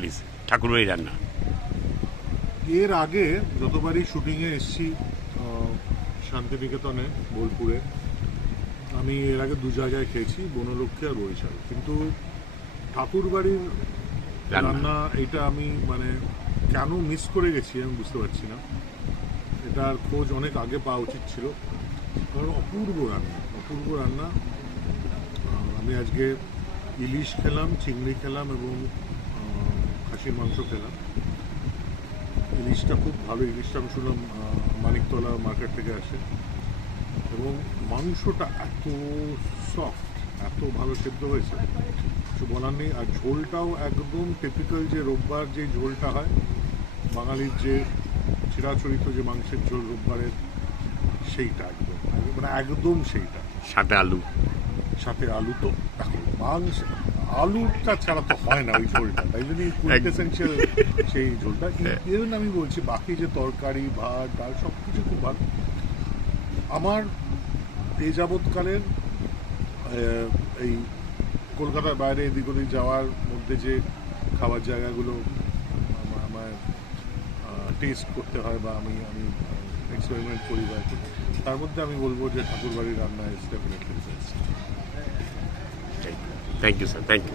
Please, ঠাকুরবাড়ি রান্না। এর আগে যতবারই শুটিংয়ে এসেছি শান্তিনিকেতনে, বোলপুরে, আমি এর আগে দু জায়গায় খেয়েছি, বনলক্ষ্মী আর বরিশাল। কিন্তু ঠাকুরবাড়ির রান্না এটা আমি মানে কেন মিস করে গেছি আমি বুঝতে পারছি না। এটার খোঁজ অনেক আগে পাওয়া উচিত ছিল, কারণ অপূর্ব রান্না, অপূর্ব রান্না। আমি আজকে ইলিশ খেলাম, চিংড়ি খেলাম এবং খাসির মাংস খেলাম। ইলিশটা খুব ভালো, ইলিশটা আমি শুনলাম মানিকতলা মার্কেট থেকে আসে, এবং মাংসটা এত সফট, এত ভালো সেদ্ধ হয়েছে, কিছু বলার নেই। আর ঝোলটাও একদম টিপিক্যাল যে রোববার যে ঝোলটা হয়, বাঙালির যে চিরাচরিত যে মাংসের ঝোল রোববারের, সেইটা একদম মানে একদম সেইটা। সাথে আলু, সাথে আলু তো মাংস আলুটা ছাড়া তো হয় না ওই ঝোলটা, তাই জন্য কোইন্টেসেনশিয়াল সেই ঝোলটা। ইভেন আমি বলছি বাকি যে তরকারি, ভাত, ডাল সব কিছু খুব ভালো। আমার এই যাবৎকালের এই কলকাতার বাইরে এদিক ওদিক যাওয়ার মধ্যে যে খাবার জায়গাগুলো আমার টেস্ট করতে হয় বা আমি এক্সপেরিমেন্ট করি, বা তার মধ্যে আমি বলবো যে ঠাকুরবাড়ির রান্না is definitely best. Thank you sir, thank you.